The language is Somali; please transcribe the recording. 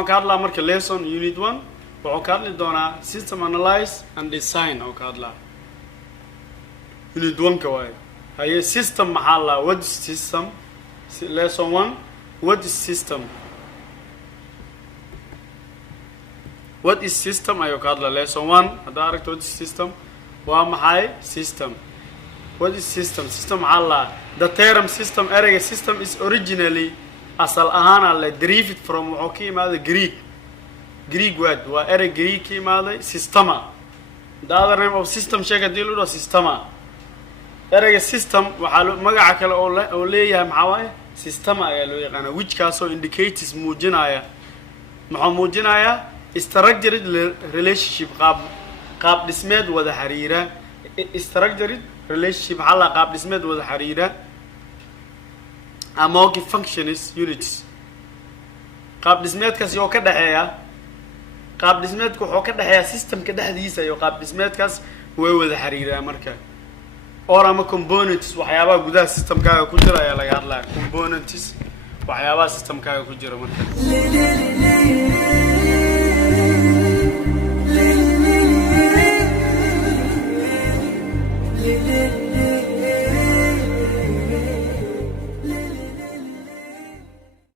waxaan ka hadlaa marka lesson unit 1 waxaan ka hadli doonaa system analyze and design oo ka hadlaa unit 1 ka waay haye system maxaa la what is system lesson 1 what is system what is system ayo ka hadlaa lesson 1 hada aragto what is system waa maxay system what is system system maxaa la the term system ereyga system is originally asal ahaan la derived from wuxuu ka imaaday Greek word waa erey Greek ka imaaday systema the other name of system sheega dil u systema ereyga system waxa magaca kale oo leeyahay maxaa waaye systema ayaa loo yaqaanaa which kaasoo indicates muujinaya maxaa muujinaya structured relationship qaab dhismeed wada xiriira structured relationship hala qaab dhismeed wada xiriira among functions units qaab dhismeedkaas oo ka dhaxeeya qaab dhismeedku wuxuu ka dhaxeeya systemka dhexdiisa iyo qaab dhismeedkaas way wada xiriiraan marka or ama components waxyaabaha gudaha systemkaaga ku jira ayaa laga hadlaa components waxyaabaha systemkaaga ku jira marka